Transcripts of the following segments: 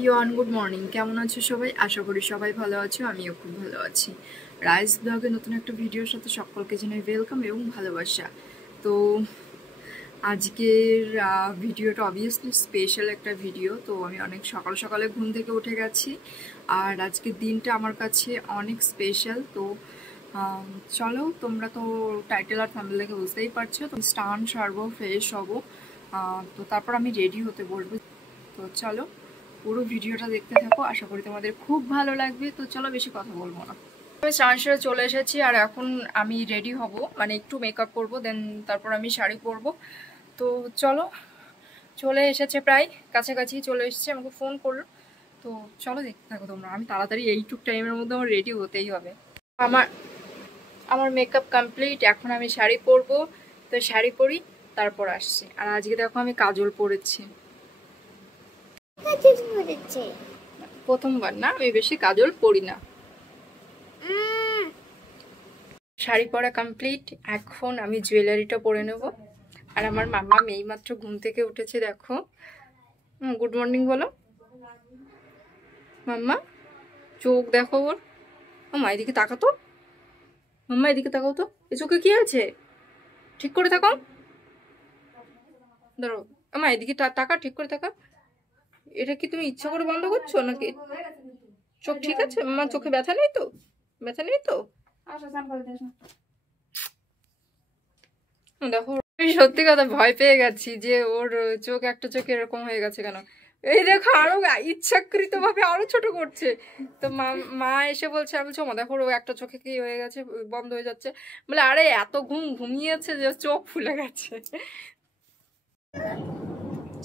Everyone, good morning. কেমন আছো সবাই? আশা করি সবাই ভালো আছো, আমিও খুব ভালো আছি। রাইস ব্লগে নতুন একটা ভিডিওর সাথে সকলকে জানাই ওয়েলকাম এবং ভালোবাসা। তো আজকের ভিডিওটা অবভিয়াসলি স্পেশাল একটা ভিডিও। তো আমি অনেক সকাল সকালে ঘুম থেকে উঠে গেছি, আর আজকের দিনটা আমার কাছে অনেক স্পেশাল। তো চলো, তোমরা তো টাইটেল আর থাম্বনেল দেখে বুঝতেই পারছো। তো স্নান সারবো, ফ্রেশ হবো, তো তারপর আমি রেডি হতে বলবো। তো চলো পুরো ভিডিওটা দেখতে থাকো, আশা করি তোমাদের খুব ভালো লাগবে। তো চলো বেশি কথা বলবো না, আমি স্নান সেরে চলে এসেছি, আর এখন আমি রেডি হব, মানে একটু মেকআপ করবো, দেন তারপর আমি শাড়ি পরবো। তো চলো, চলে এসেছে, প্রায় কাছাকাছি চলে এসেছে, আমাকে ফোন করলো। তো চলো দেখতে থাকো তোমরা। আমি তাড়াতাড়ি এইটুক টাইমের মধ্যে আমার রেডি হতেই হবে। আমার আমার মেকআপ কমপ্লিট, এখন আমি শাড়ি পরবো। তো শাড়ি পরি, তারপর আসছি। আর আজকে দেখো আমি কাজল পরেছি, প্রথমবার না, আমি বেশি কাজল পরি না। শাড়ি পরা কমপ্লিট, এখন আমি জুয়েলারিটা পরে নেব। আর আমার মামা এইমাত্র ঘুম থেকে উঠেছে, দেখো। গুড মর্নিং বলো মাম্মা। চোখ দেখো ওর। মাম্মা এদিকে তাকাতো, মাম্মা এদিকে তাকাও তো, এ চোখে কি আছে? ঠিক করে তাকাও, ধরো। মাম্মা এদিকে তাকা, ঠিক করে তাকা। এটা কি তুমি ইচ্ছা করে বন্ধ করছো নাকি? চোখ ঠিক আছে? মাম্মা চোখে ব্যথা নেই তো? ব্যথা নেই তো? দেখো, আমি সত্যি কথা ভয় পেয়ে গেছি যে ওর চোখ, একটা চোখ এরকম হয়ে গেছে কেন। এই দেখো, আরো ইচ্ছাকৃত ভাবে আরো ছোট করছে। তো মা এসে বলছে, আমি বলছি, দেখো ও একটা চোখে কি হয়ে গেছে, বন্ধ হয়ে যাচ্ছে। বলে আরে এত ঘুমিয়েছে যে চোখ ফুলে গেছে।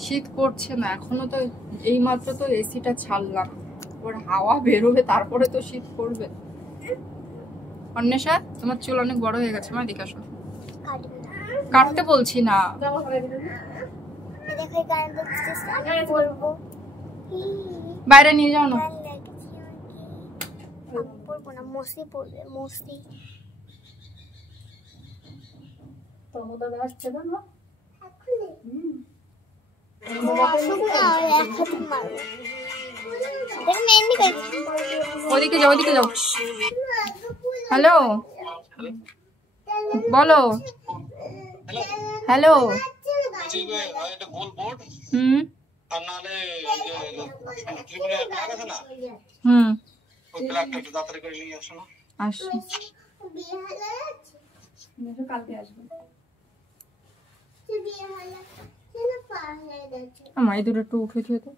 শীত করছে না এখনো, তো এই মাত্র তো এসিটা ছাড়লাম, ওর হাওয়া বেরোবে, তারপরে তো শীত করবে। অন্বেষা, তোমার চুল অনেক বড় হয়ে গেছে, মা এদিকে আসো। কাটতে বলছি না, বাইরে নিয়ে যাও না। ওদিকে যাও, ওদিকে যাও। হ্যালো বলো, হ্যালো। হুম হুম, আমার এই দুটো একটু উঠে দিয়ে তো।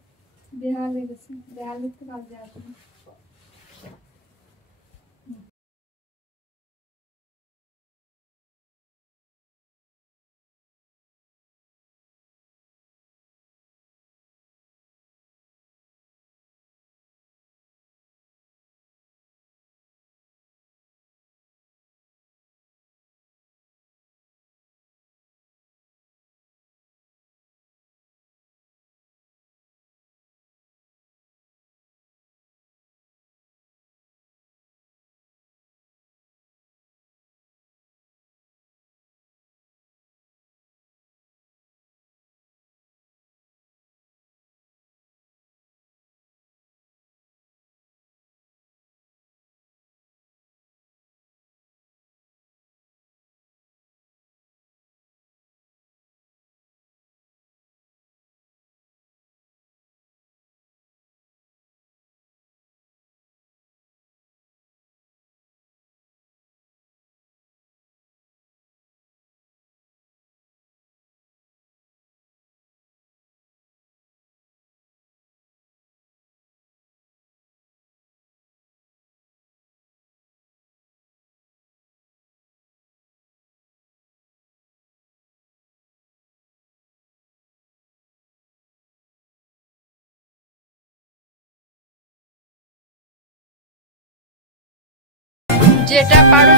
যেটা পারো।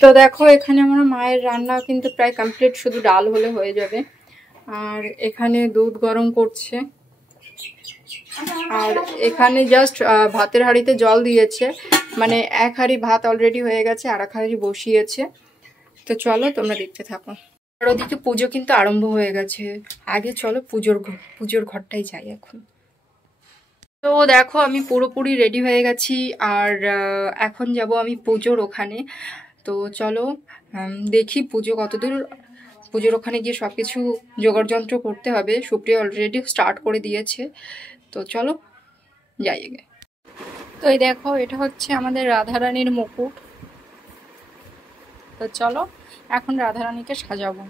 তো দেখো, এখানে আমার মায়ের রান্না কিন্তু প্রায় কমপ্লিট, শুধু ডাল হলে হয়ে যাবে। আর এখানে দুধ গরম করছে, আর এখানে জাস্ট ভাতের হাঁড়িতে জল দিয়েছে, মানে এক হাঁড়ি ভাত অলরেডি হয়ে গেছে, আর এক হাঁড়ি বসিয়েছে। তো চলো তোমরা দেখতে থাকো। আর ওদিকে পুজো কিন্তু আরম্ভ হয়ে গেছে। আগে চলো পুজোর ঘরটাই যাই এখন। তো দেখো আমি পুরোপুরি রেডি হয়ে গেছি, আর এখন যাব আমি পুজোর ওখানে। তো চলো দেখি পুজো কতদূর। পুজোর ওখানে গিয়ে সব কিছু জোগাড়যন্ত্র করতে হবে, সুপ্রিয়া অলরেডি স্টার্ট করে দিয়েছে। তো চলো যাই আগে। তো এই দেখো এটা হচ্ছে আমাদের রাধারানীর মুকুট। তো চলো এখন রাধারানীকে সাজাবো।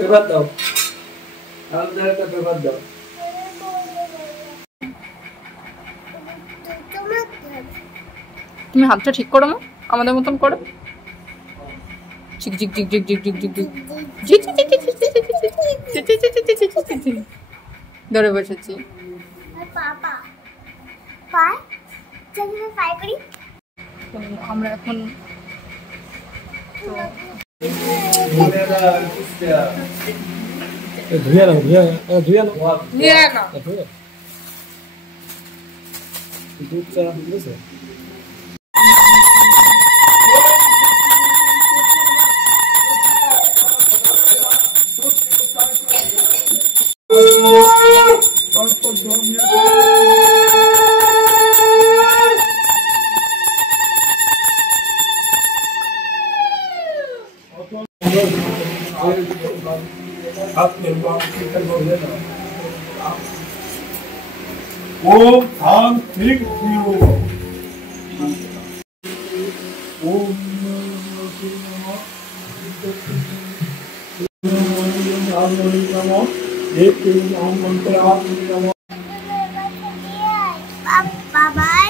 পেপার দাও, একটা পেপার দাও। তুমি হাতটা ঠিক করো মা, আমাদের মতন করো। ঝিক ঝিক ঝিক ঝিক ঝিক ঝিক ঝিক ঝিক ঝিক ঝিক ঝিক ধরে বসেছি। আমরা এখন ओम शांति ओम एक मंत्र बाय बाय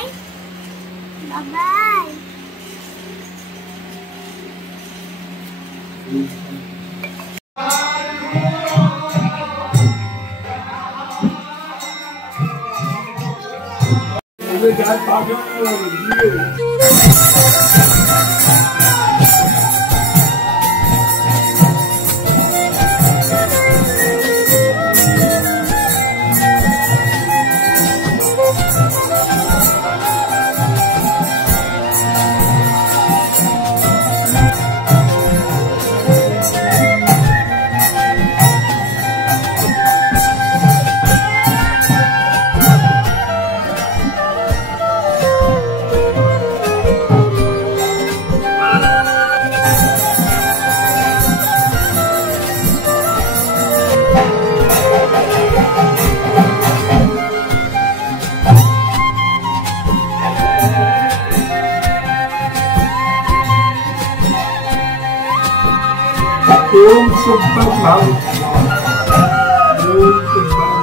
ओम शुभम भाव ओम शुभम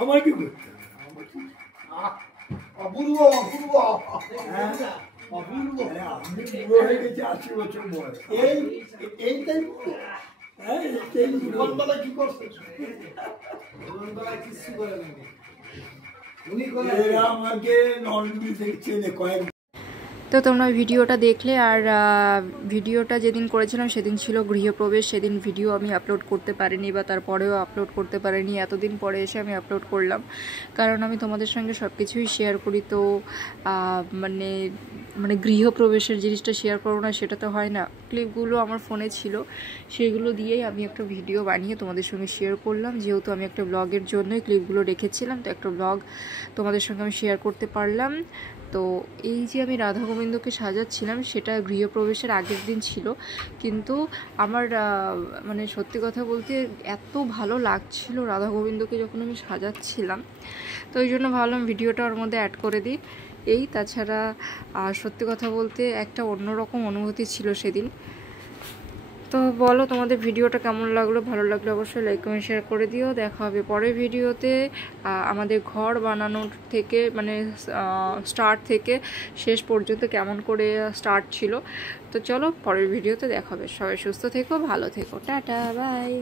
আমার কি করতে অপূর্ব অপূর্ব অপূর্ব আমি বুড়ো হয়ে গেছি 80 বছর বয়স এইটাই হ্যাঁ এই জীবনবেলা কি করছে জীবনবেলা কিছু করে উনি করে আমাকে নলডুবি থেকে চেনে কয়েক। তো তোমরা ভিডিওটা দেখলে, আর ভিডিওটা যেদিন করেছিলাম সেদিন ছিল গৃহপ্রবেশ, সেদিন ভিডিও আমি আপলোড করতে পারিনি বা তারপরেও আপলোড করতে পারিনি, এতদিন পরে এসে আমি আপলোড করলাম, কারণ আমি তোমাদের সঙ্গে সব কিছুই শেয়ার করি। তো মানে মানে গৃহপ্রবেশের জিনিসটা শেয়ার করো না সেটা তো হয় না। ক্লিপগুলো আমার ফোনে ছিল, সেইগুলো দিয়েই আমি একটা ভিডিও বানিয়ে তোমাদের সঙ্গে শেয়ার করলাম, যেহেতু আমি একটা ব্লগের জন্যই ক্লিপগুলো রেখেছিলাম, তো একটা ব্লগ তোমাদের সঙ্গে আমি শেয়ার করতে পারলাম। তো এই যে আমি রাধা গোবিন্দকে সাজাচ্ছিলাম সেটা গৃহপ্রবেশের আগের দিন ছিল, কিন্তু আমার মানে সত্যি কথা বলতে এত ভালো লাগছিল রাধা গোবিন্দকে যখন আমি সাজাচ্ছিলাম, তো ওই জন্য ভাবলাম ভিডিওটা ওর মধ্যে অ্যাড করে দিই। তাছাড়া সত্যি কথা বলতে একটা অন্যরকম অনুভূতি ছিল সেদিন। তো বলো তোমাদের ভিডিওটা কেমন লাগলো, ভালো লাগলে অবশ্যই লাইক কমেন্ট শেয়ার করে দিও। দেখা হবে পরের ভিডিওতে। আমাদের ঘর বানানোর থেকে মানে স্টার্ট থেকে শেষ পর্যন্ত কেমন করে স্টার্ট ছিল। তো চলো পরের ভিডিওতে দেখা হবে। সবাই সুস্থ থেকো, ভালো থেকো, টাটা বাই।